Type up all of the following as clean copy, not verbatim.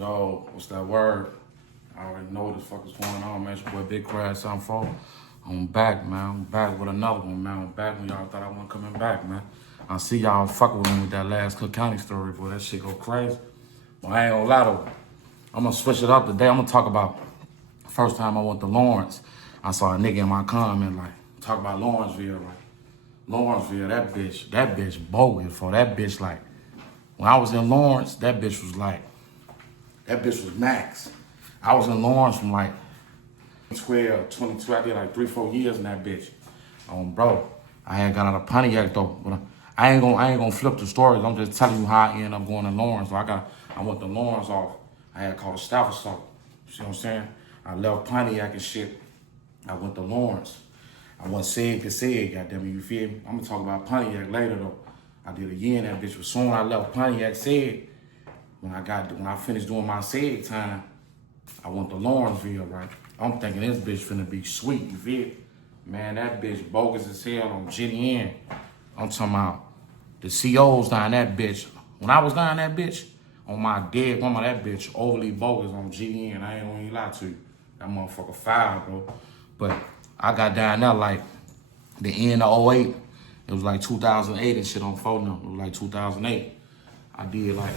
Yo, what's that word? I already know what the fuck is going on, man. It's your boy Big Crash, something for. I'm back, man. I'm back with another one, man. I'm back when y'all thought I wasn't coming back, man. I see y'all fucking with me with that last Cook County story, boy. That shit go crazy. But I ain't gonna lie though. I'm gonna switch it up today. I'm gonna talk about the first time I went to Lawrence. I saw a nigga in my comment, like, talk about Lawrenceville, like, Lawrenceville, that bitch bogus for that bitch, like, when I was in Lawrence, that bitch was max. I was in Lawrence from like 12, 22, I did like 3-4 years in that bitch. Bro, I had got out of Pontiac though, but I ain't gonna flip the stories. I'm just telling you how I ended up going to Lawrence. So I went to Lawrence off. I had called a staff assault. You see what I'm saying? I left Pontiac and shit. I went to Lawrence. I went SEG to SEG, goddamn it, you feel me? I'm gonna talk about Pontiac later though. I did a year in that bitch, but soon I left Pontiac SEG. When I finished doing my SEG time, I went to Lawrenceville, right? I'm thinking this bitch finna be sweet, you feel? Man, that bitch bogus as hell on GDN. I'm talking about the COs down that bitch. When I was down that bitch, on my dead mama, that bitch overly bogus on GDN. I ain't gonna even lie to you. That motherfucker foul, bro. But I got down there like the end of 08. It was like 2008 and shit on phone number. It was like 2008. I did like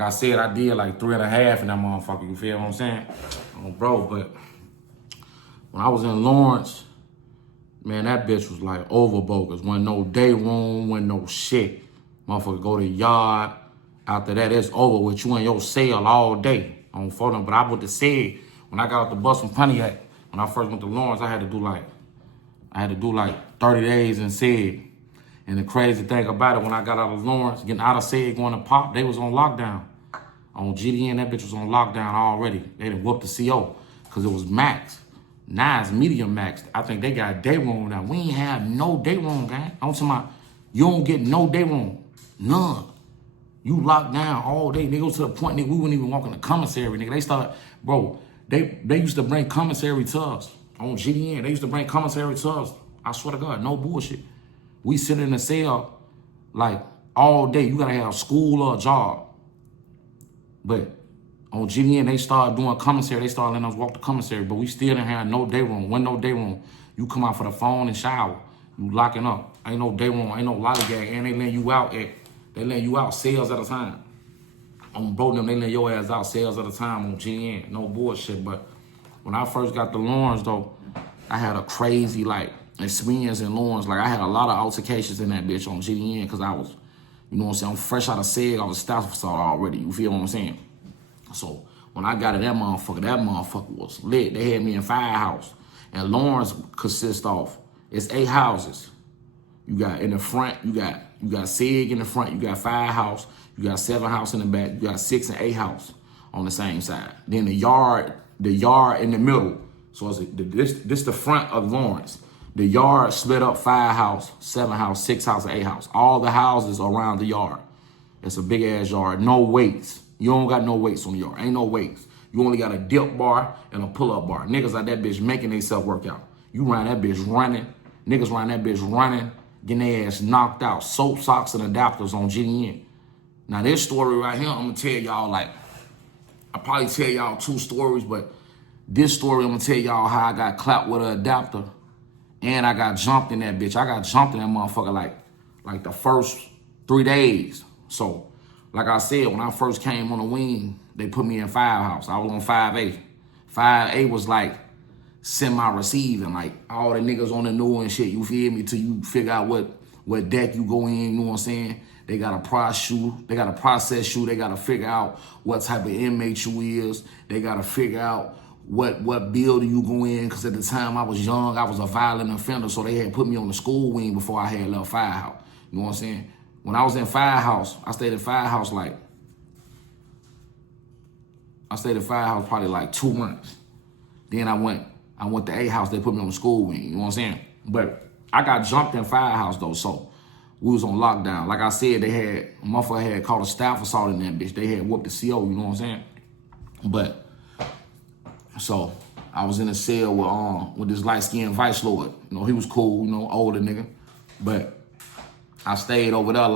I said, I did like 3.5 in that motherfucker, you feel what I'm saying? Bro, but when I was in Lawrence, man, that bitch was like over bogus. Wasn't no day room, wasn't no shit. Motherfucker go to the yard. After that, it's over with you in your cell all day on phone number. But I went to say, when I got off the bus from Pontiac, when I first went to Lawrence, I had to do like 30 days in SEG. And the crazy thing about it, when I got out of Lawrence, getting out of SEG, going to Pop, they was on lockdown. On GDN, that bitch was on lockdown already. They done whooped the CO because it was max. Now it's medium max. I think they got day room now. We ain't have no day room, gang. I'm talking about, you don't get no day room. None. You locked down all day. Nigga, to the point, nigga, we wouldn't even walk in the commissary, nigga. They started, bro, they used to bring commissary to us. On GDN, they used to bring commissary to us. I swear to God, no bullshit. We sit in the cell like all day. You gotta have school or a job. But on GDN, they started doing commissary. They started letting us walk the commissary, but we still didn't have no day room. Wasn't no day room. You come out for the phone and shower. You locking up. Ain't no day room. Ain't no lollygag. And they letting you out cells at a time. On bro them, they letting your ass out cells at a time on GDN. No bullshit. But when I first got to Lawrence though, I had a crazy experience in Lawrence. Like I had a lot of altercations in that bitch on GDN because I was, you know what I'm saying, I'm fresh out of SEG, I was staff assault already, you feel what I'm saying? So when I got in that motherfucker was lit. They had me in firehouse. And Lawrence consists of, it's 8 houses. You got in the front, you got SEG in the front, you got firehouse, you got 7 house in the back, you got 6 and 8 house on the same side. Then the yard in the middle. So this the front of Lawrence. The yard split up 5 house, 7 house, 6 house, and 8 house. All the houses around the yard. It's a big ass yard. No weights. You don't got no weights on the yard. Ain't no weights. You only got a dip bar and a pull-up bar. Niggas like that bitch making themselves work out. You run that bitch running. Niggas run that bitch running, getting their ass knocked out. Soap, socks, and adapters on GDN. Now this story right here, I'm gonna tell y'all I'll probably tell y'all 2 stories, but this story I'm gonna tell y'all how I got clapped with an adapter. And I got jumped in that bitch. I got jumped in that motherfucker like the first 3 days. So, like I said, when I first came on the wing, they put me in firehouse. I was on 5A. 5A was like semi-receiving, like all the niggas on the new and shit, you feel me, till you figure out what deck you go in, you know what I'm saying? They got a process you. They got to figure out what type of inmate you is. They got to figure out what building you go in, because at the time I was young, I was a violent offender, so they had put me on the school wing before I had left firehouse. You know what I'm saying? When I was in firehouse, I stayed in firehouse probably like 2 months. Then I went to A house, they put me on the school wing, you know what I'm saying? But I got jumped in firehouse though, so we was on lockdown. Like I said, motherfucker had caught a staff assault in that bitch. They had whooped the CO, you know what I'm saying? But so I was in a cell with this light-skinned vice lord. You know, he was cool, you know, older nigga. But I stayed over there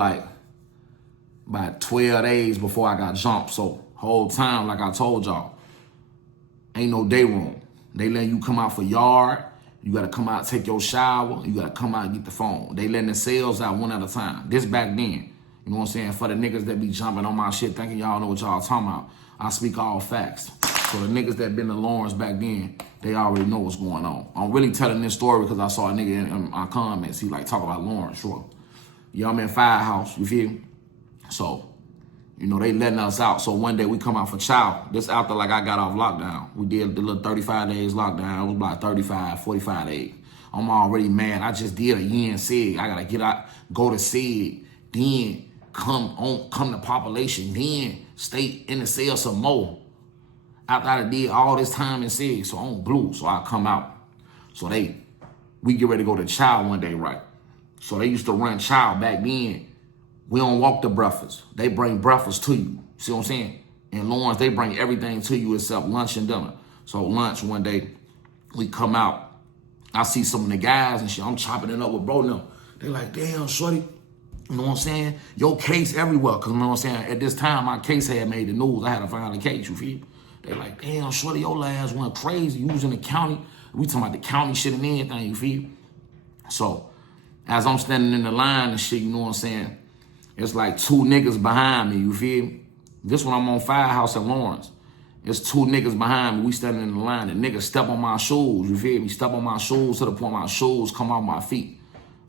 about 12 days before I got jumped. So whole time, like I told y'all, ain't no day room. They letting you come out for yard. You got to come out, take your shower. You got to come out and get the phone. They letting the cells out one at a time. This back then. You know what I'm saying? For the niggas that be jumping on my shit thinking y'all know what y'all talking about, I speak all facts. So the niggas that been to Lawrence back then, they already know what's going on. I'm really telling this story because I saw a nigga in my comments. He like talk about Lawrence, sure. Yeah, I'm in Firehouse, you feel me? So, you know, they letting us out. So one day we come out for chow. This after like I got off lockdown. We did the little 35 days lockdown. It was about 35, 45 days. I'm already mad. I just did a year in SIG. I gotta get out, go to SIG, then come to population, then stay in the cell some more. After I did all this time in SIG, so I'm blue, so I come out. So we get ready to go to chow one day, right? So they used to run chow back then. We don't walk the breakfast. They bring breakfast to you. See what I'm saying? In Lawrence, they bring everything to you except lunch and dinner. So lunch one day, we come out. I see some of the guys and shit. I'm chopping it up with bro now. They like, damn, shorty. You know what I'm saying? Your case everywhere. Because you know what I'm saying? At this time, my case had made the news. I had to find the case, you feel? They like, damn, shorty, your last went crazy. You was in the county. We talking about the county shit and everything, you feel? So as I'm standing in the line and shit, you know what I'm saying? It's like two niggas behind me, you feel me? This one I'm on Firehouse in Lawrence. It's two niggas behind me. We standing in the line. The niggas step on my shoes, you feel me? Step on my shoes to the point my shoes come off my feet.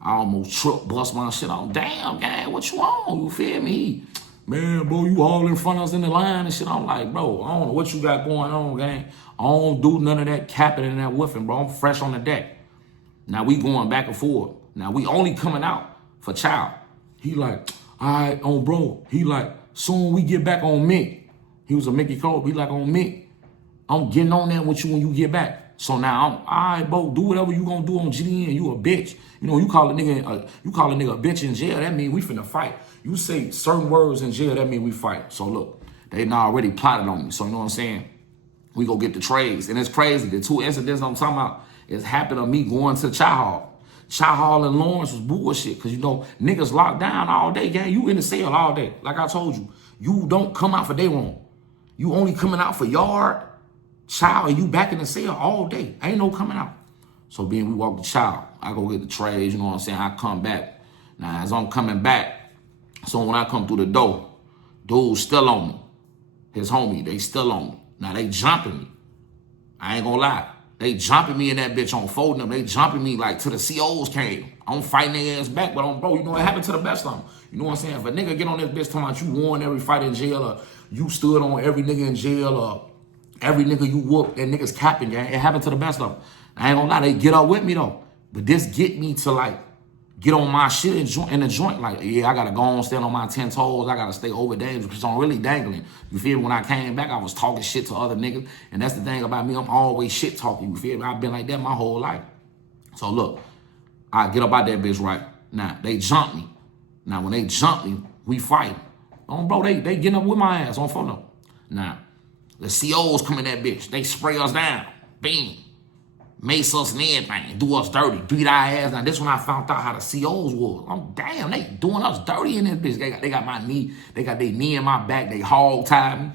I almost trip, bust my shit on. Damn, gang, what you on? You feel me? Man, bro, you all in front of us in the line and shit. I'm like, bro, I don't know what you got going on, gang. I don't do none of that capping and that whiffing, bro. I'm fresh on the deck. Now we going back and forth. Now we only coming out for chow. He like, all right, on bro. He like, soon we get back on Mick. He was a Mickey Cole. He like, on Mick, I'm getting on that with you when you get back. So now I'm, all right, bro, do whatever you gonna do on GDN. You a bitch. You know, you call a nigga a bitch in jail, that mean we finna fight. You say certain words in jail, that mean we fight. So look, they now already plotted on me. So you know what I'm saying? We go get the trades. And it's crazy. The two incidents I'm talking about is happened on me going to Chow Hall. Chow Hall in Lawrence was bullshit because, you know, niggas locked down all day, gang. You in the cell all day. Like I told you, you don't come out for day room. You only coming out for yard, chow, and you back in the cell all day. Ain't no coming out. So being we walk the chow, I go get the trades, you know what I'm saying? I come back. Now, as I'm coming back, so when I come through the door, dude's still on me. His homie, they still on me. Now, they jumping me. I ain't gonna lie. They jumping me in that bitch on folding them. They jumping me like till the COs came. I'm fighting their ass back, but bro, you know what happened to the best of them. You know what I'm saying? If a nigga get on this bitch talking about you won every fight in jail or you stood on every nigga in jail or every nigga you whooped, that nigga's capping, gang. It happened to the best of them. I ain't gonna lie, they get up with me though. But this get me to like, get on my shit in the joint. Like, yeah, I gotta go on, stand on my 10 toes. I gotta stay over dangerous because I'm really dangling. You feel me? When I came back, I was talking shit to other niggas. And that's the thing about me. I'm always shit talking. You feel me? I've been like that my whole life. So look, I get up out that bitch right. Now, they jump me. Now, when they jump me, we fight. Bro, they getting up with my ass on phone. Now, the COs come in that bitch. They spray us down. Beam. Mace us and everything, do us dirty, beat our ass. Now, this when I found out how the COs was. I'm damn, they doing us dirty in this bitch. They got my knee, they got their knee in my back, they hog tie me.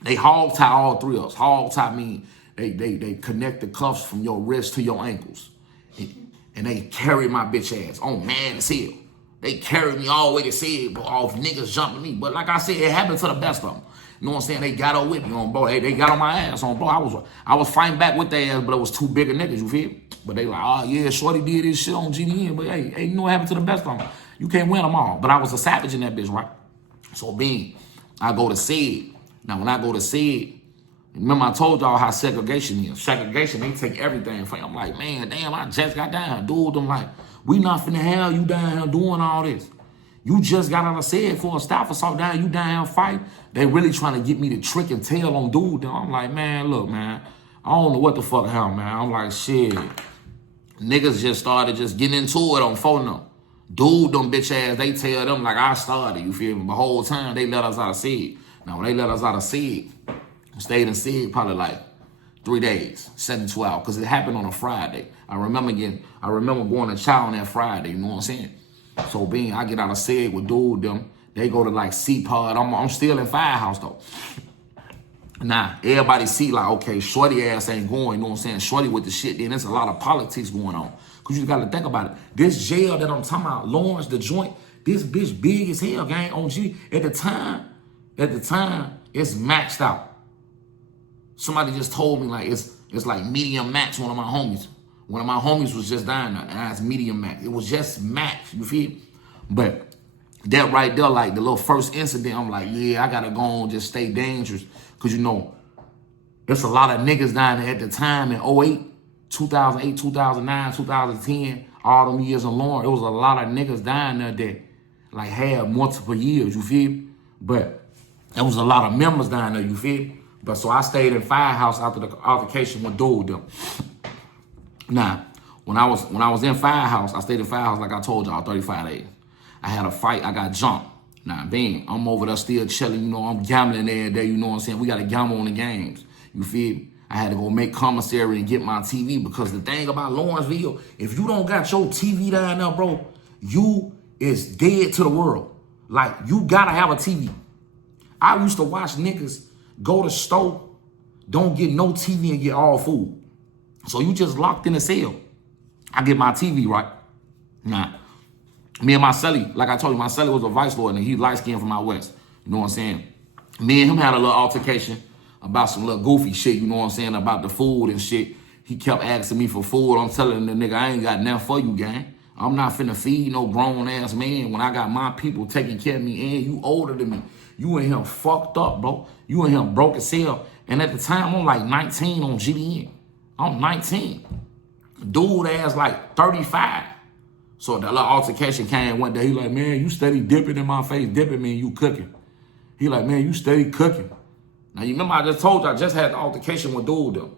They hog tie all three of us. Hog tie mean they connect the cuffs from your wrist to your ankles. And they carry my bitch ass on man as hell. They carried me all the way to Sid, but all niggas jumping me. But like I said, it happened to the best of them. You know what I'm saying? They got up with me on bro. They got on my ass on bro. I was fighting back with their ass, but it was two bigger niggas, you feel? But they like, oh yeah, shorty did this shit on GDN. But hey, you know what happened to the best of them? You can't win them all. But I was a savage in that bitch, right? So I go to Sid. Now when I go to Sid, remember I told y'all how segregation is. Segregation, they take everything from you. I'm like, man, damn, I just got down. Dude, I'm like, we not finna have you down here doing all this. You just got out of Sid for a staff assault down, you down here fight. They really trying to get me to trick and tell on dude. I'm like, man, look, man, I don't know what the fuck hell, man. I'm like, shit. Niggas just started just getting into it on phone them. Dude, them bitch ass, they tell them like I started, you feel me? The whole time they let us out of Sid. Now, when they let us out of Sid, stayed in Sid probably like 3 days, 72 hours, because it happened on a Friday. I remember going to chow on that Friday, you know what I'm saying? So I get out of Sid with dude them. They go to like C-Pod. I'm still in Firehouse though. Now, everybody see like, okay, Shorty ass ain't going, you know what I'm saying? Shorty with the shit, then there's a lot of politics going on. Because you got to think about it. This jail that I'm talking about, Lawrence, the joint, this bitch big as hell, gang, on G. At the time, it's maxed out. Somebody just told me like it's like medium max, one of my homies. One of my homies was just dying now. Now it's medium max. It was just max, you feel? But that right there, like the little first incident, I'm like, yeah, I got to go on, just stay dangerous. Because, you know, there's a lot of niggas down there at the time in 08, 2008, 2009, 2010, all them years alone. It was a lot of niggas down there that, like, had multiple years, you feel? But there was a lot of members down there, you feel? But so I stayed in Firehouse after the altercation with dude them. Now, when I was in Firehouse, I stayed in Firehouse like I told y'all, 35 days. I had a fight, I got jumped. Nah, bang, I'm over there still chilling, you know, I'm gambling every day, you know what I'm saying? We got to gamble on the games, you feel me? I had to go make commissary and get my TV because the thing about Lawrenceville, if you don't got your TV down there, bro, you is dead to the world. Like, you got to have a TV. I used to watch niggas go to store, don't get no TV and get all food. So you just locked in a cell. I get my TV, right? Nah. Me and my celly, like I told you, my celly was a vice lord and he light-skinned from out west. You know what I'm saying? Me and him had a little altercation about some little goofy shit, you know what I'm saying, about the food and shit. He kept asking me for food. I'm telling the nigga, I ain't got nothing for you, gang. I'm not finna feed no grown-ass man when I got my people taking care of me and you older than me. You and him fucked up, bro. You and him broke as hell. And at the time, I'm like 19 on GDN. I'm 19. Dude ass like 35. So that little altercation came one day. He like, man, you steady dipping in my face. Dipping mean you cooking. He like, man, you steady cooking. Now, you remember I just told you I just had the altercation with dude though.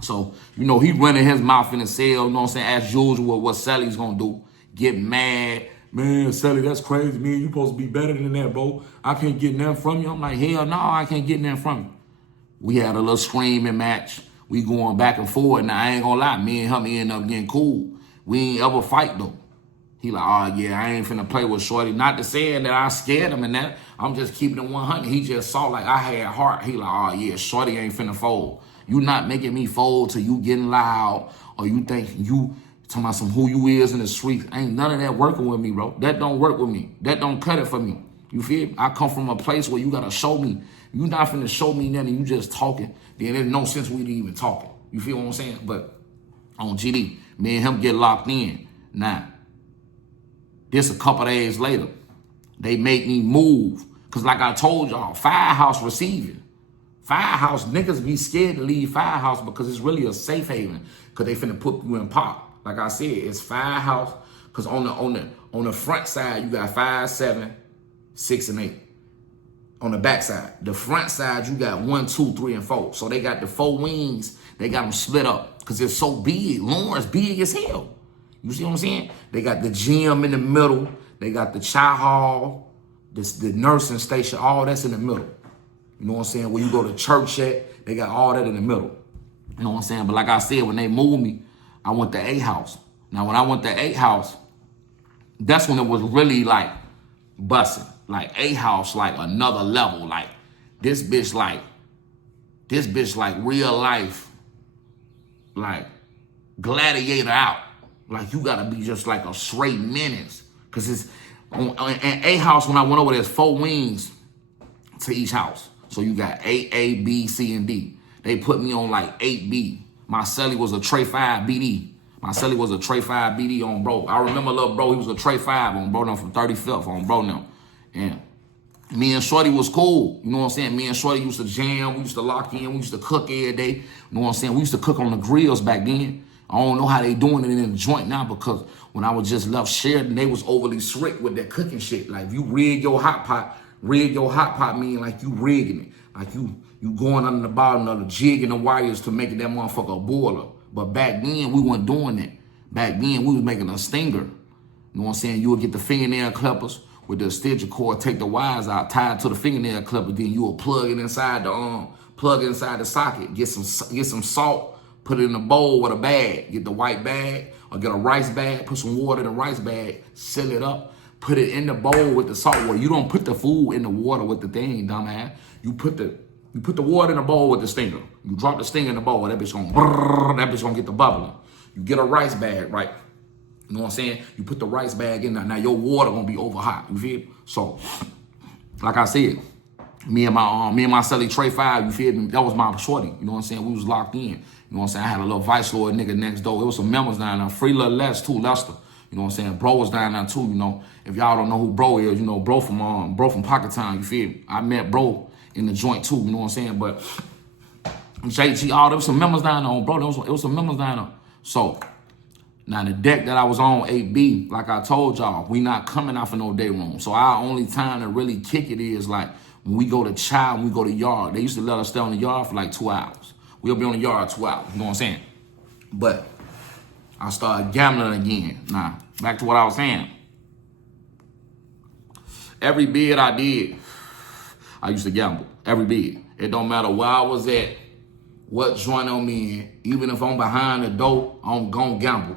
So, you know, he running his mouth in the cell, you know what I'm saying, as usual, what Sally's gonna do. Get mad. Man, Sally, that's crazy. Man, you supposed to be better than that, bro. I can't get nothing from you. I'm like, hell no, I can't get nothing from you. We had a little screaming match. We going back and forth. Now, I ain't gonna lie, me and him end up getting cool. We ain't ever fight, though. He like, oh, yeah, I ain't finna play with Shorty. Not to saying that I scared him and that. I'm just keeping it 100. He just saw like I had heart. He like, oh, yeah, Shorty ain't finna fold. You not making me fold till you getting loud or you think you talking about some who you is in the streets. Ain't none of that working with me, bro. That don't work with me. That don't cut it for me. You feel me? I come from a place where you got to show me. You not finna show me nothing. You just talking. Then there's no sense we even talking. You feel what I'm saying? But on GD, me and him get locked in. Now, this a couple days later, they make me move. Because like I told y'all, Firehouse receiving. Firehouse, niggas be scared to leave Firehouse because it's really a safe haven. Because they finna put you in pop. Like I said, it's Firehouse. Because on the front side, you got 5, 7, 6, and 8. On the back side. The front side, you got 1, 2, 3, and 4. So they got the 4 wings. They got them split up. Because it's so big. Lawrence big as hell. You see what I'm saying? They got the gym in the middle. They got the chow hall, the nursing station, all that's in the middle. You know what I'm saying? Where you go to church at, they got all that in the middle. You know what I'm saying? But like I said, when they moved me, I went to A House. Now, when I went to A House, that's when it was really like busting. Like A House, like another level. Like this bitch like real life, like gladiator out. Like, you gotta be just like a straight menace. Because it's, in A House, when I went over, there's 4 wings to each house. So you got A, B, C, and D. They put me on like 8B. My celly was a Tray 5 BD. My celly was a Tray 5 BD on bro. I remember little bro, he was a Tray 5 on bro now from 35th on bro now. And me and Shorty was cool. You know what I'm saying? Me and Shorty used to jam. We used to lock in. We used to cook every day. You know what I'm saying? We used to cook on the grills back then. I don't know how they doing it in the joint now because when I was just left Sheridan, they was overly strict with that cooking shit. Like, if you rig your hot pot mean like you rigging it. Like you going under the bottom of the jig and the wires to make it that motherfucker a boiler. But back then, we weren't doing that. Back then, we was making a stinger. You know what I'm saying? You would get the fingernail clippers with the extension cord, take the wires out, tie it to the fingernail clipper, then you will plug it inside the socket, get some salt, put it in a bowl with a bag. Get the white bag or get a rice bag, put some water in the rice bag, seal it up, put it in the bowl with the salt water. You don't put the food in the water with the thing, dumbass. You put the water in the bowl with the stinger. You drop the stinger in the bowl, that bitch gonna get the bubbling. You get a rice bag, right? You know what I'm saying? You put the rice bag in there. Now your water gonna be over hot. You feel? So, like I said, me and my celly Trey 5, you feel me? That was my shorty. You know what I'm saying? We was locked in. You know what I'm saying? I had a little vice lord nigga next door. It was some members down there. Free little Les too, Lester. You know what I'm saying? Bro was down there too, you know. If y'all don't know who bro is, you know, bro from Pocket Town, you feel me? I met bro in the joint too, you know what I'm saying? But JG, there was some members down there, bro. It was some members down there. So now the deck that I was on, 8B, like I told y'all, we not coming out for no day room. So our only time to really kick it is like when we go to chow, when we go to yard. They used to let us stay on the yard for like 2 hours. We'll be on the yard 2 hours, you know what I'm saying? But I started gambling again. Now, back to what I was saying. Every bid I did, I used to gamble. Every bid. It don't matter where I was at, what joint I'm in. Even if I'm behind the door, I'm gonna gamble.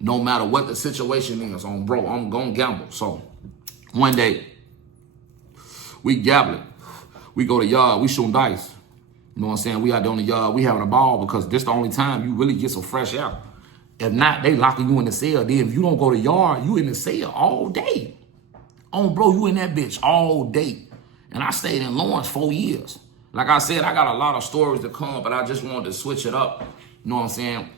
No matter what the situation is, I'm gonna gamble. So, one day, we gambling. We go to yard, we shooting dice. You know what I'm saying? We out there on the yard, we having a ball because this the only time you really get some fresh out. If not, they locking you in the cell. Then if you don't go to yard, you in the cell all day. Bro, you in that bitch all day. And I stayed in Lawrence 4 years. Like I said, I got a lot of stories to come, but I just wanted to switch it up. You know what I'm saying?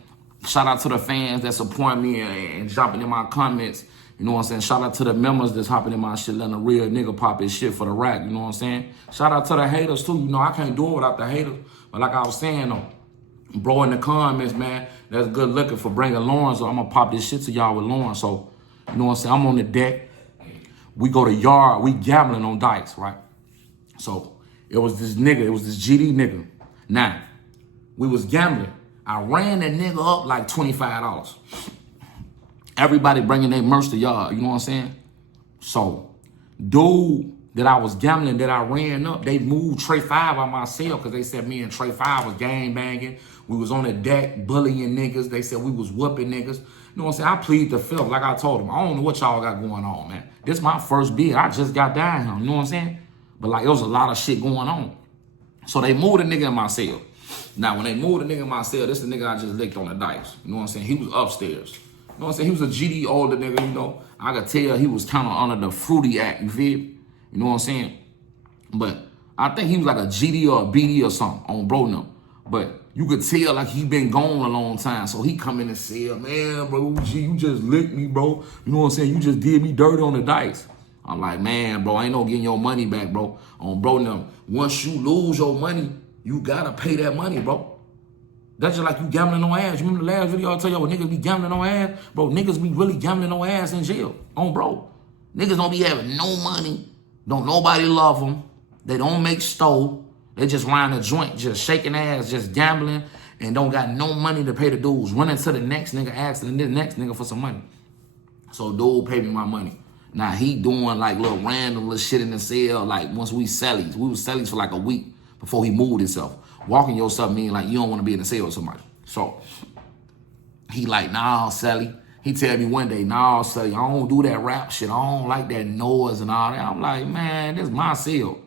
Shout out to the fans that support me and jumping in my comments. You know what I'm saying? Shout out to the members that's hopping in my shit, letting a real nigga pop his shit for the rack. You know what I'm saying? Shout out to the haters too. You know, I can't do it without the haters. But like I was saying though, bro in the comments, man, that's good looking for bringing Lawrence. So I'm gonna pop this shit to y'all with Lawrence. So, you know what I'm saying? I'm on the deck. We go to yard. We gambling on dice, right? So it was this GD nigga. Now, we was gambling. I ran that nigga up like $25. Everybody bringing their merch to yard, you know what I'm saying? So, dude that I was gambling, that I ran up, they moved Trey 5 on my cell because they said me and Trey 5 was gang banging. We was on the deck bullying niggas. They said we was whooping niggas. You know what I'm saying? I plead the fifth, like I told them. I don't know what y'all got going on, man. This my first bid. I just got down here, you know what I'm saying? But like, there was a lot of shit going on. So they moved a nigga in my cell. Now, when they moved a nigga in my cell, this is the nigga I just licked on the dice. You know what I'm saying? He was upstairs. You know what I'm saying? He was a GD older nigga, you know. I could tell he was kind of under the fruity act, you feel? You know what I'm saying? But I think he was like a GD or a BD or something on bro now. But you could tell like he been gone a long time. So he come in and say, man, bro, G, you just licked me, bro. You know what I'm saying? You just did me dirty on the dice. I'm like, man, bro, I ain't no getting your money back, bro. On bro now, once you lose your money, you gotta pay that money, bro. That's just like you gambling on ass. You remember the last video I tell y'all when niggas be gambling on ass? Bro, niggas be really gambling on ass in jail. On bro. Niggas don't be having no money. Don't nobody love them. They don't make stove. They just round the joint, just shaking ass, just gambling, and don't got no money to pay the dudes. Running to the next nigga, asking the next nigga for some money. So dude paid me my money. Now he doing like little random little shit in the cell. Like once we cellies, we was cellies for like a week before he moved himself. Walking yourself mean like you don't want to be in the cell with somebody. So he like, nah, Sally. He tell me one day, nah, Sally, I don't do that rap shit. I don't like that noise and all that. I'm like, man, this is my cell.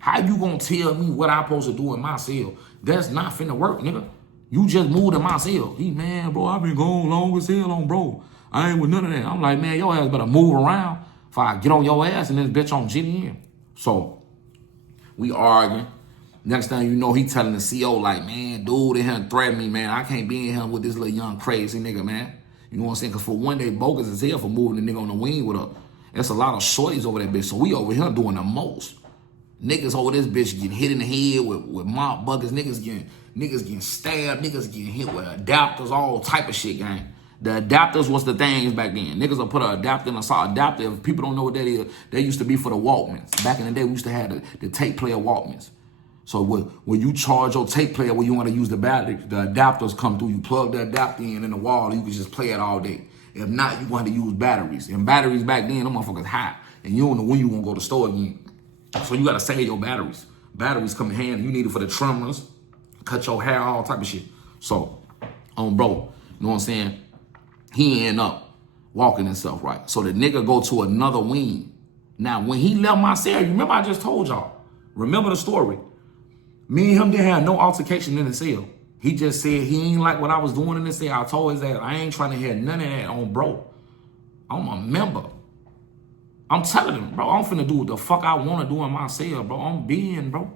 How you gonna tell me what I'm supposed to do in my cell? That's not finna work, nigga. You just moved in my cell. He, man, bro, I've been gone long as hell on bro. I ain't with none of that. I'm like, man, your ass better move around before I get on your ass and this bitch on GDN. So we arguing. Next thing you know, he telling the CO like, man, dude in here threatening me, man. I can't be in here with this little young crazy nigga, man. You know what I'm saying? Because for one day, bogus as hell for moving the nigga on the wing with her. There's a lot of shorties over that bitch. So we over here doing the most. Niggas over this bitch getting hit in the head with mop buckets. Niggas getting stabbed. Niggas getting hit with adapters, all type of shit, gang. The adapters was the things back then. Niggas will put an adapter in a saw. Adapter, if people don't know what that is, they used to be for the Walkmans. Back in the day, we used to have the tape player Walkmans. So when you charge your tape player when you want to use the battery, the adapters come through. You plug the adapter in the wall, and you can just play it all day. If not, you want to use batteries. And batteries back then, them motherfuckers hot. And you don't know when you want to go to the store again. So you got to save your batteries. Batteries come in handy. You need it for the trimmers, cut your hair, all type of shit. So, bro, you know what I'm saying? He end up walking himself, right? So the nigga go to another wing. Now, when he left my cell, you remember I just told y'all, remember the story. Me and him didn't have no altercation in the cell. He just said he ain't like what I was doing in the cell. I told his ass, I ain't trying to hear none of that on bro. I'm a member. I'm telling him, bro, I'm finna do what the fuck I want to do in my cell, bro. I'm being, bro.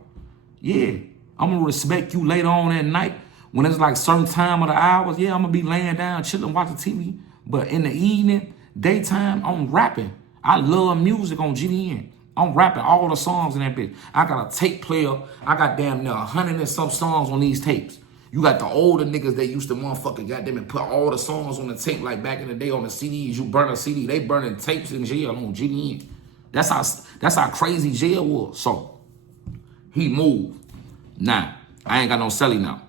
Yeah, I'm gonna respect you later on at night. When it's like certain time of the hours, yeah, I'm gonna be laying down, chilling, watching TV. But in the evening, daytime, I'm rapping. I love music on GDN. I'm rapping all the songs in that bitch. I got a tape player. I got damn near 100 and some songs on these tapes. You got the older niggas that used to motherfucking goddamn it put all the songs on the tape like back in the day on the CDs. You burn a CD, they burning tapes in jail on GDN. That's how crazy jail was. So he moved. Nah, I ain't got no celly now.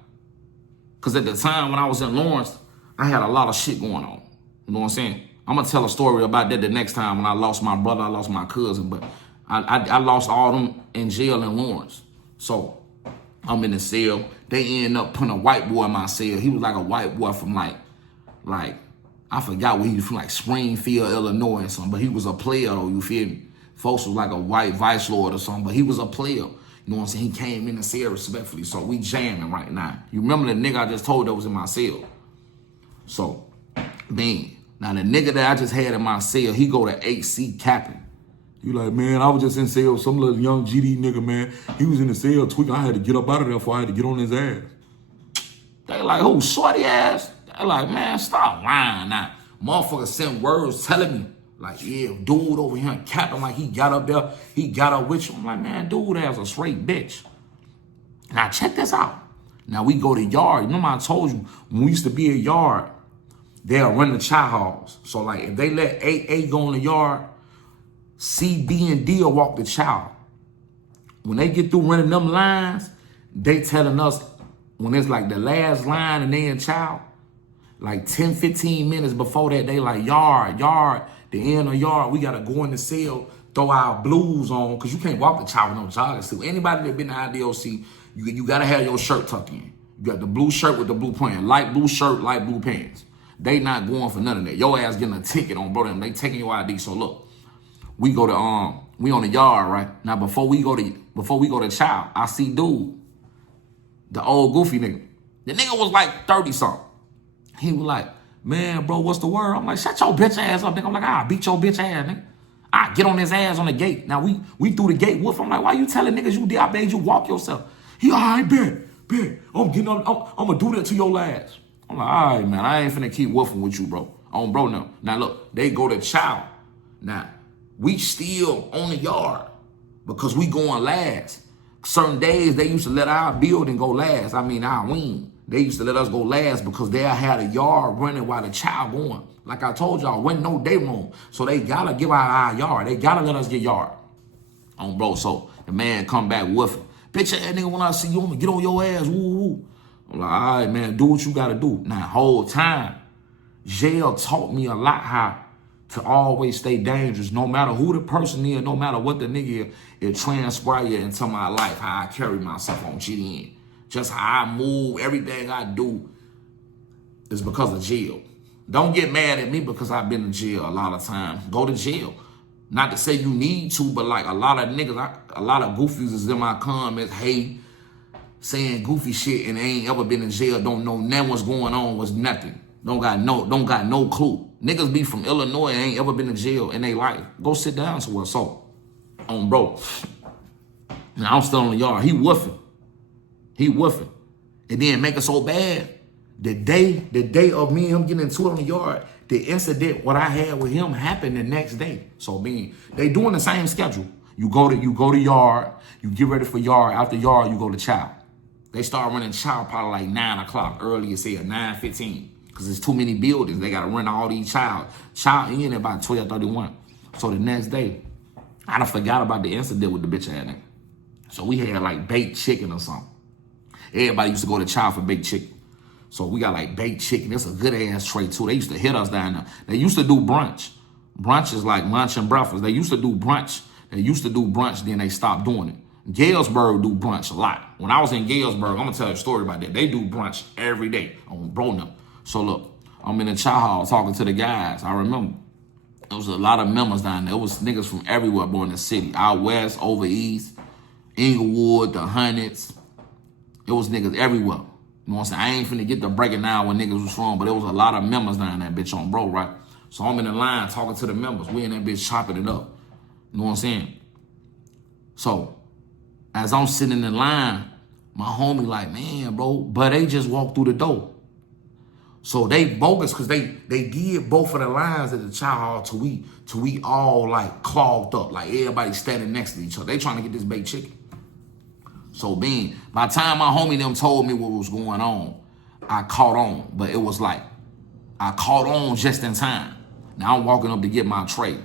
Cause at the time when I was in Lawrence, I had a lot of shit going on. You know what I'm saying? I'm gonna tell a story about that the next time when I lost my brother, I lost my cousin, but I lost all them in jail in Lawrence. So I'm in the cell. They end up putting a white boy in my cell. He was like a white boy from like I forgot where he was from, like Springfield, Illinois or something, but he was a player though, you feel me? Folks was like a white vice lord or something, but he was a player. You know what I'm saying? He came in the cell respectfully. So we jamming right now. You remember the nigga I just told that was in my cell? So, man. Now the nigga that I just had in my cell, he go to HC capping. You like, man, I was just in cell. Some little young GD nigga, man. He was in the cell tweaking. I had to get up out of there before I had to get on his ass. They like, who, shorty ass? They like, man, stop lying now. Motherfucker sent words telling me, like, yeah, dude over here capping like he got up there. He got up with you. I'm like, man, dude ass a straight bitch. Now check this out. Now we go to yard. Remember I told you, when we used to be a yard, they'll run the child halls. So like if they let 8A go in the yard, C, B, and D will walk the child. When they get through running them lines, they telling us when it's like the last line and they in child, like 10, 15 minutes before that, they like yard, the end of yard, we gotta go in the cell, throw our blues on, cause you can't walk the child with no jogging suit. Anybody that been to IDOC, you gotta have your shirt tucked in. You got the blue shirt with the blue pants, light blue shirt, light blue pants. They not going for none of that. Your ass getting a ticket on, bro. Them. They taking your ID. So look, we go to we on the yard, right? Now before we go to child, I see dude, the old goofy nigga. The nigga was like 30 something. He was like, man, bro, what's the word? I'm like, shut your bitch ass up, nigga. I'm like, I'll beat your bitch ass, nigga. I get on his ass on the gate. Now we through the gate with him. I'm like, why you telling niggas you did? I made you walk yourself. He, all right, bet. I'm gonna do that to your ass. I'm like, all right, man, I ain't finna keep woofing with you, bro. On bro now. Now look, they go to child. Now, we still on the yard because we going last. Certain days, they used to let our building go last. I mean, our wing. They used to let us go last because they had a yard running while the child going. Like I told y'all, wasn't no day room. So they gotta give out our yard. They gotta let us get yard. On bro, so the man come back woofing. Bitch ass nigga, when I see you, I'm gonna get on your ass, woo woo. I'm like, all right, man, do what you gotta do. Now, whole time, jail taught me a lot how to always stay dangerous, no matter who the person is, no matter what the nigga is, it transpired into my life, how I carry myself on GDN. Just how I move, everything I do is because of jail. Don't get mad at me because I've been in jail a lot of times. Go to jail. Not to say you need to, but like a lot of niggas, a lot of goofies is in my comments, hey, saying goofy shit and they ain't ever been in jail, don't know nothing what's going on, was nothing. Don't got no clue. Niggas be from Illinois and ain't ever been in jail in their life. Go sit down somewhere. So, on bro. Now I'm still on the yard. He woofing. It didn't make it so bad. The day of me and him getting into it on the yard, the incident what I had with him happened the next day. So they doing the same schedule. You go to yard, you get ready for yard. After yard, you go to child. They start running child probably like 9 o'clock early, say at 9:15. Because there's too many buildings. They got to run all these child in at about 12:31. So the next day, I done forgot about the incident with the bitch ass nigga. So we had like baked chicken or something. Everybody used to go to child for baked chicken. So we got like baked chicken. It's a good ass tray too. They used to hit us down there. They used to do brunch. Brunch is like lunch and breakfast. They used to do brunch. Then they stopped doing it. Galesburg do brunch a lot. When I was in Galesburg, I'm gonna tell you a story about that. They do brunch every day on Bronum. So look, I'm in the chow hall talking to the guys. I remember. There was a lot of members down there. It was niggas from everywhere, bro, in the city. Out west, over east, Inglewood, the Hundreds. It was niggas everywhere. You know what I'm saying? I ain't finna get to breaking down where niggas was from, but there was a lot of members down that bitch on, bro, right? So I'm in the line talking to the members. We in that bitch chopping it up. You know what I'm saying? So as I'm sitting in line, my homie like, man, bro, but they just walked through the door. So they bogus because they did both of the lines at the chow hall till we all like clogged up, like everybody standing next to each other. They trying to get this baked chicken. So by the time my homie them told me what was going on, I caught on. But it was like, I caught on just in time. Now I'm walking up to get my tray.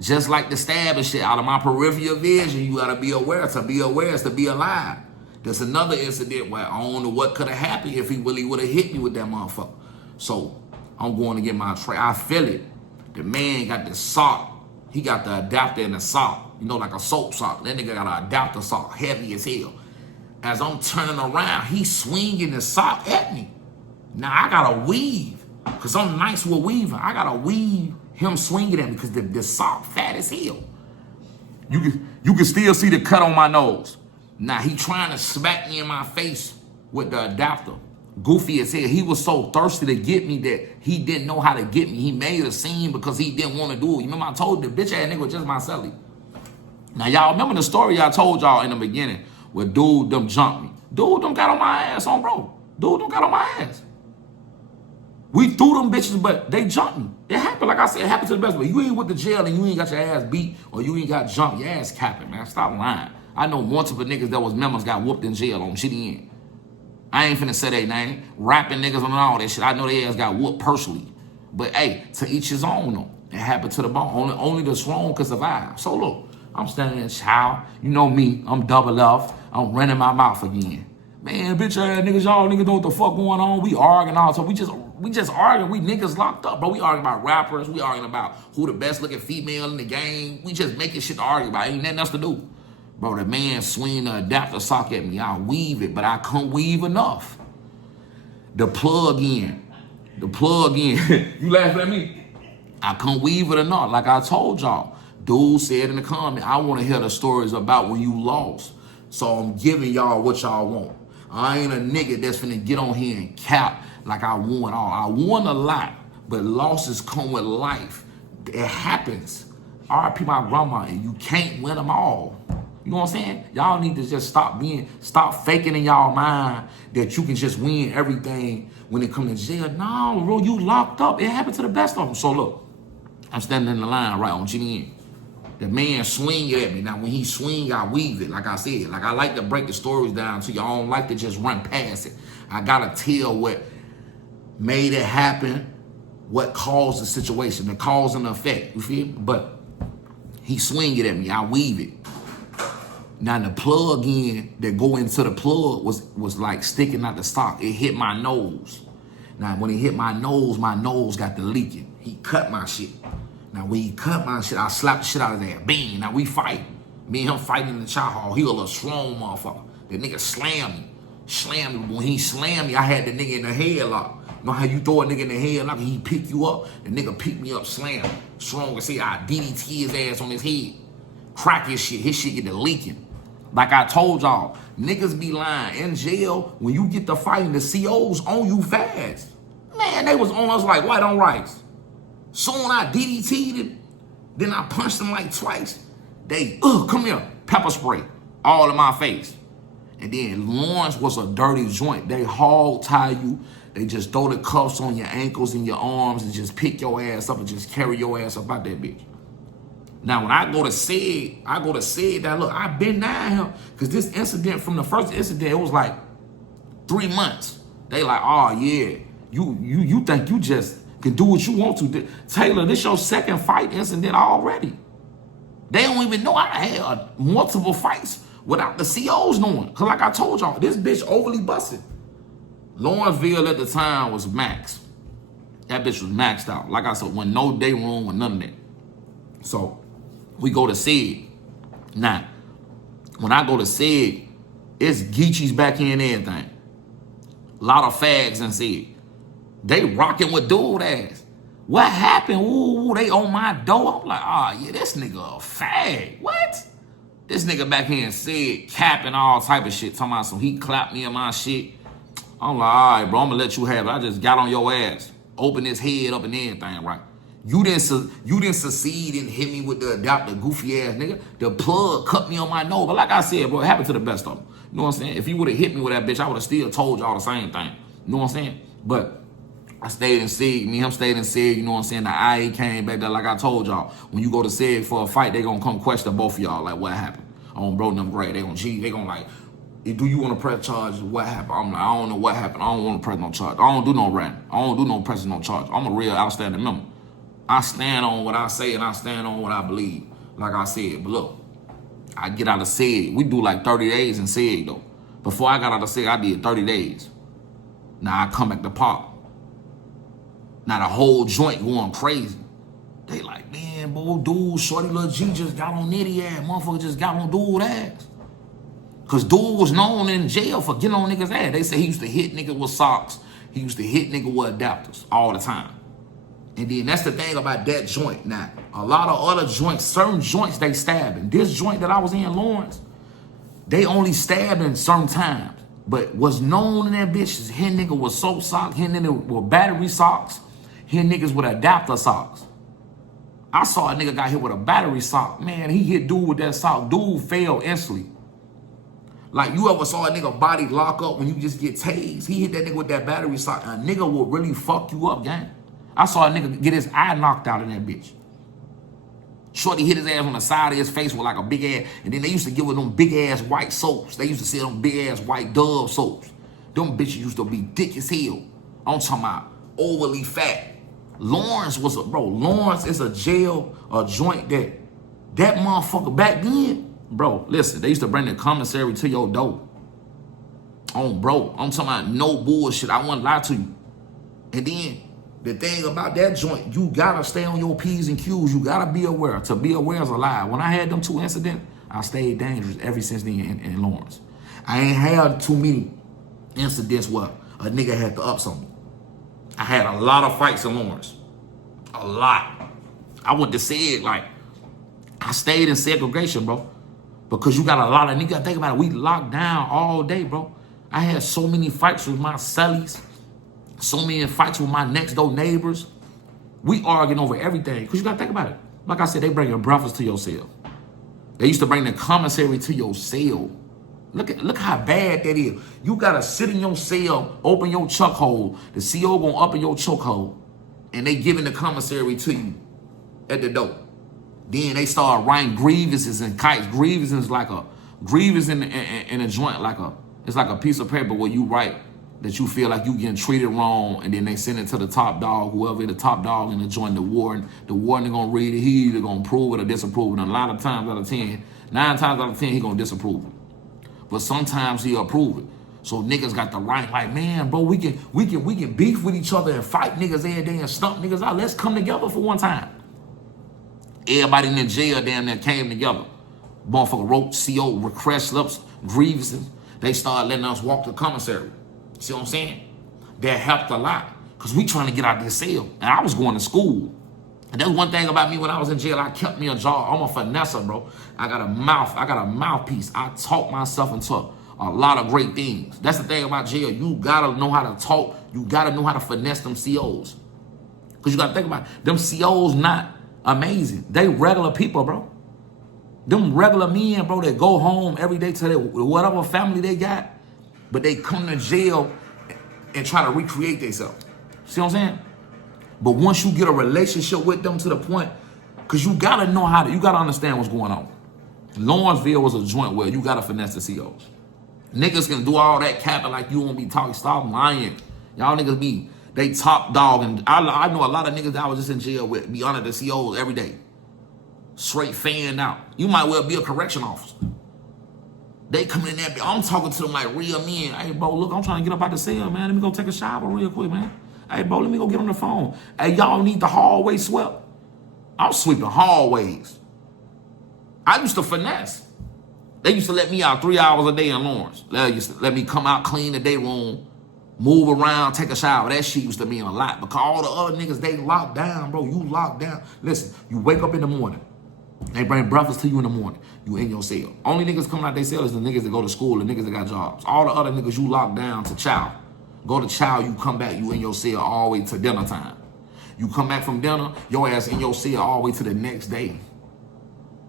Just like the stab and shit out of my peripheral vision, you gotta be aware. To be aware is to be alive. There's another incident where I don't know what could have happened if he really would have hit me with that motherfucker. So I'm going to get my tray. I feel it. The man got the sock. He got the adapter in the sock. You know, like a soap sock. That nigga got an adapter sock, heavy as hell. As I'm turning around, he's swinging the sock at me. Now I gotta weave, because I'm nice with weaving. I gotta weave him swinging at me because the sock fat as hell. You can still see the cut on my nose. Now he trying to smack me in my face with the adapter. Goofy as hell. He was so thirsty to get me that he didn't know how to get me. He made a scene because he didn't want to do it. You remember I told you the bitch ass nigga was just my celly. Now y'all remember the story I told y'all in the beginning where dude them jumped me. Dude them got on my ass on bro. Dude them got on my ass. We threw them bitches, but they jumped me. It happened, like I said, it happened to the best. But you ain't with the jail and you ain't got your ass beat or you ain't got jumped. Your ass capping, man. Stop lying. I know multiple niggas that was members got whooped in jail on GDN. I ain't finna say their name. Rapping niggas and all that shit. I know they ass got whooped personally. But hey, to each his own though. It happened to the bone. Only the strong can survive. So look, I'm standing in chow. You know me, I'm double off. I'm running my mouth again. Man, bitch ass niggas, y'all niggas know what the fuck going on. We arguing all the time. We just arguing. We niggas locked up, bro. We arguing about rappers. We arguing about who the best looking female in the game. We just making shit to argue about. Ain't nothing else to do. Bro, the man swing the adapter sock at me. I weave it, but I can't weave enough. The plug in. You laughing at me? I can't weave it enough. Like I told y'all. Dude said in the comment, I want to hear the stories about when you lost. So I'm giving y'all what y'all want. I ain't a nigga that's finna get on here and cap like I won all. I won a lot, but losses come with life. It happens. RIP my grandma, and you can't win them all. You know what I'm saying? Y'all need to just stop faking in y'all mind that you can just win everything when it comes to jail. No, bro, you locked up. It happened to the best of them. So look, I'm standing in the line right on GDN. The man swing at me. Now when he swing, I weave it. Like I said, like I like to break the stories down to you. I don't like to just run past it. I gotta tell what made it happen, what caused the situation, the cause and the effect. You feel me? But he swing it at me. I weave it. Now the plug in that go into the plug was like sticking out the stock. It hit my nose. Now when it hit my nose got the leaking. He cut my shit. Now when he cut my shit, I slapped the shit out of that. Bang. Now we fight. Me and him fighting in the chow hall. He was a little strong motherfucker. The nigga slammed me. Slammed me. When he slammed me, I had the nigga in the headlock. You know how you throw a nigga in the headlock and he pick you up? The nigga picked me up, slam. Strong as hell. I DDT his ass on his head. Crack his shit. His shit get to leaking. Like I told y'all, niggas be lying. In jail, when you get to fighting, the COs on you fast. Man, they was on us like white on rice. Soon I DDT'd him, then I punched him like twice. They, come here, pepper spray, all in my face. And then Lawrence was a dirty joint. They hog tie you. They just throw the cuffs on your ankles and your arms and just pick your ass up and just carry your ass up out that bitch. Now, when I go to say that, look, I've been down here. Because this incident, from the first incident, it was like 3 months. They like, oh, yeah, you think you just can do what you want to. Taylor, this your second fight incident already. They don't even know I had multiple fights without the COs knowing. Because like I told y'all, this bitch overly busted. Lawrenceville at the time was max. That bitch was maxed out. Like I said, wasn't no day room or none of that. So we go to SIG. Now, when I go to SIG, it's Geechee's back here and everything. A lot of fags in SIG. They rocking with dude ass. What happened? Ooh, they on my door. I'm like, oh yeah, this nigga a fag. What? This nigga back here and said capping all type of shit. Talking about some he clapped me in my shit. I'm like, all right, bro, I'm gonna let you have it. I just got on your ass. Open his head up and everything, right? You didn't succeed and hit me with the adapter goofy ass nigga. The plug cut me on my nose. But like I said, bro, it happened to the best of them. You know what I'm saying? If he would have hit me with that bitch, I would have still told y'all the same thing. You know what I'm saying? But I stayed in SIG. Me and him stayed in SIG. You know what I'm saying? The IA came back there like I told y'all. When you go to SIG for a fight, they gonna come question both of y'all. Like, what happened? On bro, them great. They gonna like, do you want to press charges? What happened? I'm like, I don't know what happened. I don't want to press no charge. I don't do no ranting. I don't do no pressing no charge. I'm a real outstanding member. I stand on what I say and I stand on what I believe. Like I said, but look, I get out of SIG. We do like 30 days in SIG though. Before I got out of SIG, I did 30 days. Now I come back to Park. Now the whole joint going crazy. They like, man, boy, dude, shorty little G just got on nitty ass. Motherfucker just got on dude ass. Cause dude was known in jail for getting on niggas' ass. They say he used to hit niggas with socks. He used to hit niggas with adapters all the time. And then that's the thing about that joint. Now, a lot of other joints, certain joints they stabbing. This joint that I was in, Lawrence, they only stabbed in certain times. But what's known in that bitch is hitting niggas with soap socks, hitting niggas with battery socks, hitting niggas with adapter socks. I saw a nigga got hit with a battery sock. Man, he hit dude with that sock. Dude fell instantly. Like, you ever saw a nigga body lock up when you just get tased? He hit that nigga with that battery sock. A nigga will really fuck you up, gang. I saw a nigga get his eye knocked out in that bitch. Shorty hit his ass on the side of his face with like a big ass. And then they used to give him them big ass white soaps. They used to sell them big ass white Dove soaps. Them bitches used to be thick as hell. I'm talking about overly fat. Lawrence was Lawrence is a jail, a joint that motherfucker back then. Bro, listen, they used to bring the commissary to your door. Bro, I'm talking about no bullshit. I won't lie to you. And then the thing about that joint, you gotta stay on your P's and Q's. You gotta be aware. To be aware is a lie. When I had them 2 incidents, I stayed dangerous ever since then in Lawrence. I ain't had too many incidents where a nigga had to up something. I had a lot of fights in Lawrence. A lot. I went to SIG, like, I stayed in segregation, bro. Because you got a lot of niggas. Think about it. We locked down all day, bro. I had so many fights with my cellies. So many fights with my next door neighbors. We arguing over everything. Because you got to think about it. Like I said, they bring your breakfast to your cell. They used to bring the commissary to your cell. Look how bad that is. You got to sit in your cell, open your chuck hole. The CO going up in your choke hole. And they giving the commissary to you at the door. Then they start writing grievances and kites. Grievances like a grievance in a joint, it's like a piece of paper where you write that you feel like you getting treated wrong, and then they send it to the top dog, whoever the top dog in the joint, the warden. The warden gonna read it. He either gonna approve it or disapprove it. And a lot of times out of 10, 9 times out of 10, he gonna disapprove it. But sometimes he approve it. So niggas got the right, like, man, bro, we can beef with each other and fight niggas every day and stump niggas out. Let's come together for one time. Everybody in the jail damn near came together. Motherfucker wrote CO, request slips, grievances. They started letting us walk to the commissary. See what I'm saying? That helped a lot. Because we trying to get out of this cell. And I was going to school. And that's one thing about me when I was in jail. I kept me a jaw. I'm a finesser, bro. I got a mouthpiece. I talk myself into a lot of great things. That's the thing about jail. You got to know how to talk. You got to know how to finesse them COs. Because you got to think about it. Them COs not amazing. They regular people, bro. Them regular men, bro, that go home every day to their whatever family they got, but they come to jail and try to recreate themselves. See what I'm saying? But once you get a relationship with them to the point, because you gotta know you gotta understand what's going on. Lawrenceville was a joint where you gotta finesse the COs. Niggas can do all that capping like you won't be talking, stop lying. Y'all niggas they top dog, and I know a lot of niggas that I was just in jail with be under the COs every day. Straight fanned out. You might well be a correction officer. They come in there, I'm talking to them like real men. Hey, bro, look, I'm trying to get up out the cell, man. Let me go take a shower real quick, man. Hey, bro, let me go get on the phone. Hey, y'all need the hallway swept. I'm sweeping hallways. I used to finesse. They used to let me out 3 hours a day in Lawrence. They used to let me come out, clean the day room, Move around, take a shower. That shit used to mean a lot. Because all the other niggas, they locked down, bro. You locked down. Listen, you wake up in the morning. They bring breakfast to you in the morning. You in your cell. Only niggas coming out their cell is the niggas that go to school, the niggas that got jobs. All the other niggas you locked down to chow. Go to chow, you come back, you in your cell all the way to dinner time. You come back from dinner, your ass in your cell all the way to the next day.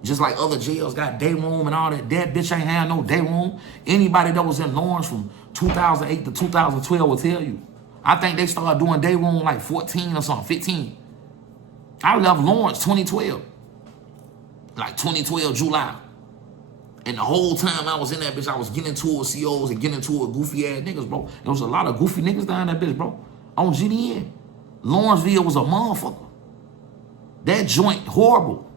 Just like other jails got day room and all that. That bitch ain't had no day room. Anybody that was in Lawrence from 2008 to 2012 will tell you. I think they started doing day room like 14 or something, 15. I left Lawrence 2012. Like 2012, July. And the whole time I was in that bitch, I was getting into it with COs and getting into it with goofy ass niggas, bro. There was a lot of goofy niggas down that bitch, bro. On GDN. Lawrenceville was a motherfucker. That joint, horrible.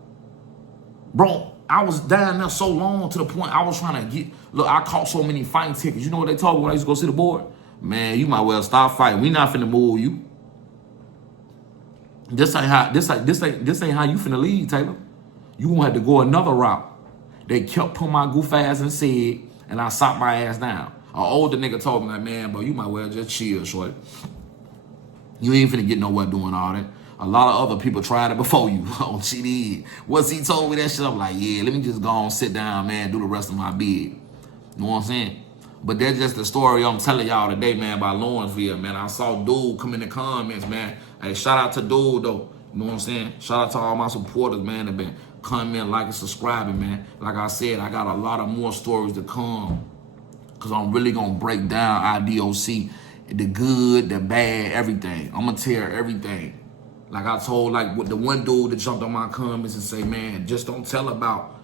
Bro, I was down there so long to the point I was trying to get, look, I caught so many fighting tickets. You know what they told me when I used to go see the board? Man, you might well stop fighting. We not finna move you. This ain't how you finna leave, Taylor. You gonna have to go another route. They kept putting my goof ass in said, and I socked my ass down. An older nigga told me, like, man, bro, you might well just chill, shorty. You ain't finna get nowhere doing all that. A lot of other people tried it before you on CD. Once he told me that shit, I'm like, yeah, let me just go on, sit down, man, do the rest of my bid. You know what I'm saying? But that's just the story I'm telling y'all today, man, about Lawrenceville, man. I saw dude come in the comments, man. Hey, shout out to dude, though. You know what I'm saying? Shout out to all my supporters, man, that been commenting, liking, subscribing, man. Like I said, I got a lot of more stories to come. Because I'm really going to break down IDOC, the good, the bad, everything. I'm going to tear everything. Like I told, like, with the one dude that jumped on my comments and say, man, just don't tell about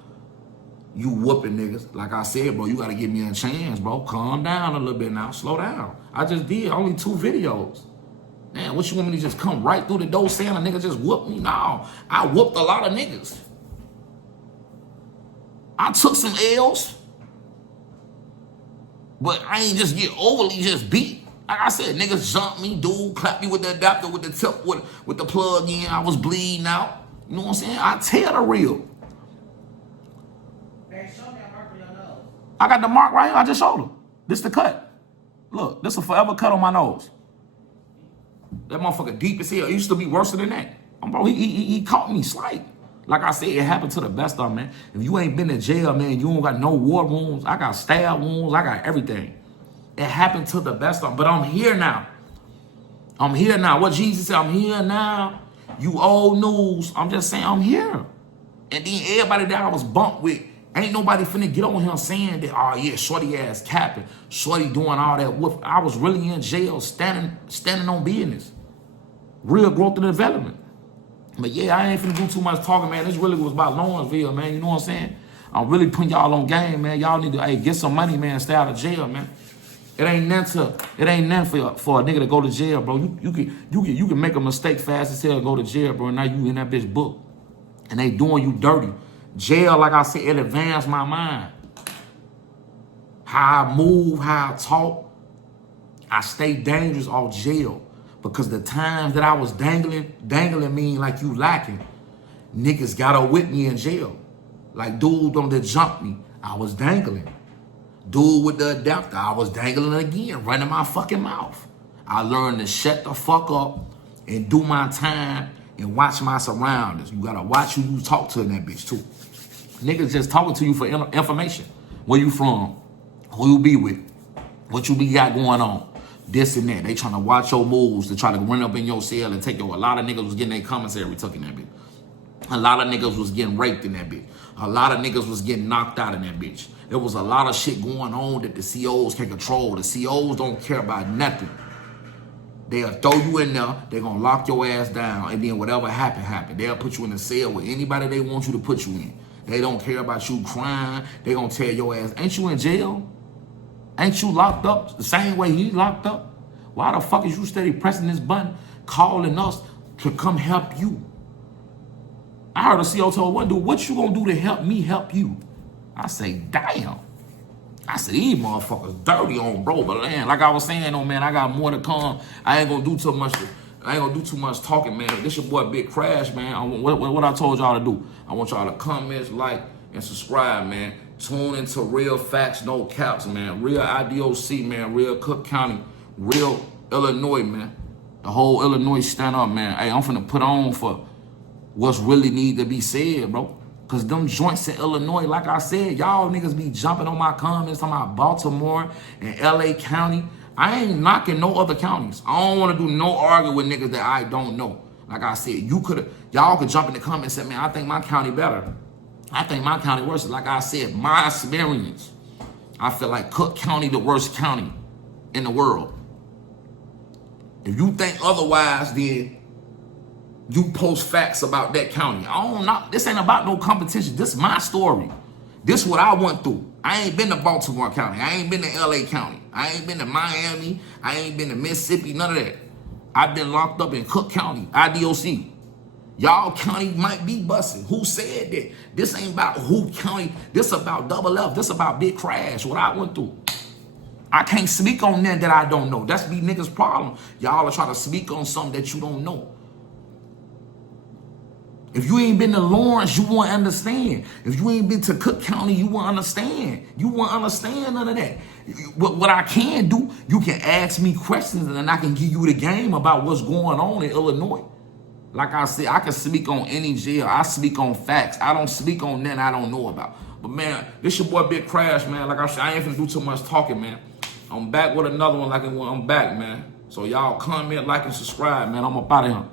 you whooping niggas. Like I said, bro, you got to give me a chance, bro. Calm down a little bit now. Slow down. I just did only 2 videos. Man, what you want me to just come right through the door saying a nigga just whooped me? No, I whooped a lot of niggas. I took some L's, but I ain't just get overly just beat. Like I said, niggas jumped me, dude, clapped me with the adapter, with the tip, with the plug in. I was bleeding out. You know what I'm saying? I tell the real. Hey, show me a mark on your nose. I got the mark right here. I just showed him. This the cut. Look, this a forever cut on my nose. That motherfucker deep as hell. It used to be worse than that. Bro, he caught me slight. Like I said, it happened to the best of them, man. If you ain't been in jail, man, you don't got no war wounds. I got stab wounds. I got everything. It happened to the best of them. But I'm here now. I'm here now. What Jesus said, I'm here now. You old news. I'm just saying I'm here. And then everybody that I was bumped with, ain't nobody finna get on him saying that, oh yeah, shorty ass capping, shorty doing all that whoop. I was really in jail standing on business. Real growth and development. But yeah, I ain't finna do too much talking, man. This really was about Lawrenceville, man. You know what I'm saying? I'm really putting y'all on game, man. Y'all need to get some money, man, stay out of jail, man. It ain't nothing for a nigga to go to jail, bro. You can make a mistake fast as hell, go to jail, bro. And now you in that bitch book. And they doing you dirty. Jail, like I said, it advanced my mind. How I move, how I talk. I stay dangerous off jail. Because the times that I was dangling mean like you lacking. Niggas got up with me in jail. Like dude on the jump me, I was dangling. Dude with the adapter, I was dangling again, running my fucking mouth. I learned to shut the fuck up and do my time and watch my surroundings. You gotta watch who you talk to in that bitch too. Niggas just talking to you for information. Where you from? Who you be with? What you be got going on? This and that. They trying to watch your moves to try to run up in your cell and take your. A lot of niggas was getting their commissary took in that bitch. A lot of niggas was getting raped in that bitch. A lot of niggas was getting knocked out in that bitch. There was a lot of shit going on that the COs can control. The COs don't care about nothing. They'll throw you in there. They're going to lock your ass down. And then whatever happen. They'll put you in a cell with anybody they want you to put you in. They don't care about you crying. They going to tell your ass, ain't you in jail? Ain't you locked up the same way he locked up? Why the fuck is you steady pressing this button, calling us to come help you? I heard a CO told one dude, what you gonna do to help me help you? I say, damn. I said, these motherfuckers dirty on bro, but man, like I was saying, oh man, I got more to come. I ain't gonna do too much talking, man. This your boy Big Crash, man. What I told y'all to do. I want y'all to comment, like, and subscribe, man. Tune into real facts, no caps, man. Real IDOC, man. Real Cook County real Illinois, man. The whole Illinois stand up, man. Hey, I'm finna put on for what's really need to be said, bro. Cause them joints in Illinois, like I said, y'all niggas be jumping on my comments talking about Baltimore and LA County. I ain't knocking no other counties. I don't wanna do no arguing with niggas that I don't know. Like I said, y'all could jump in the comments and say, man, I think my county better. I think my county worse. Like I said, my experience, I feel like Cook County the worst county in the world. If you think otherwise, then you post facts about that county. I don't know. This ain't about no competition. This is my story. This is what I went through. I ain't been to Baltimore County. I ain't been to LA County. I ain't been to Miami. I ain't been to Mississippi, none of that. I've been locked up in Cook County, IDOC. Y'all county might be busting. Who said that? This ain't about who county. This about Double F. This about Big Crash, what I went through. I can't speak on that I don't know. That's be niggas' problem. Y'all are trying to speak on something that you don't know. If you ain't been to Lawrence, you won't understand. If you ain't been to Cook County, you won't understand. You won't understand none of that. What I can do, you can ask me questions and then I can give you the game about what's going on in Illinois. Like I said, I can speak on any jail. I speak on facts. I don't speak on that I don't know about. But man, this your boy Big Crash, man. Like I said, I ain't finna do too much talking, man. I'm back with another one I'm back, man. So y'all comment, like, and subscribe, man. I'm up out of here.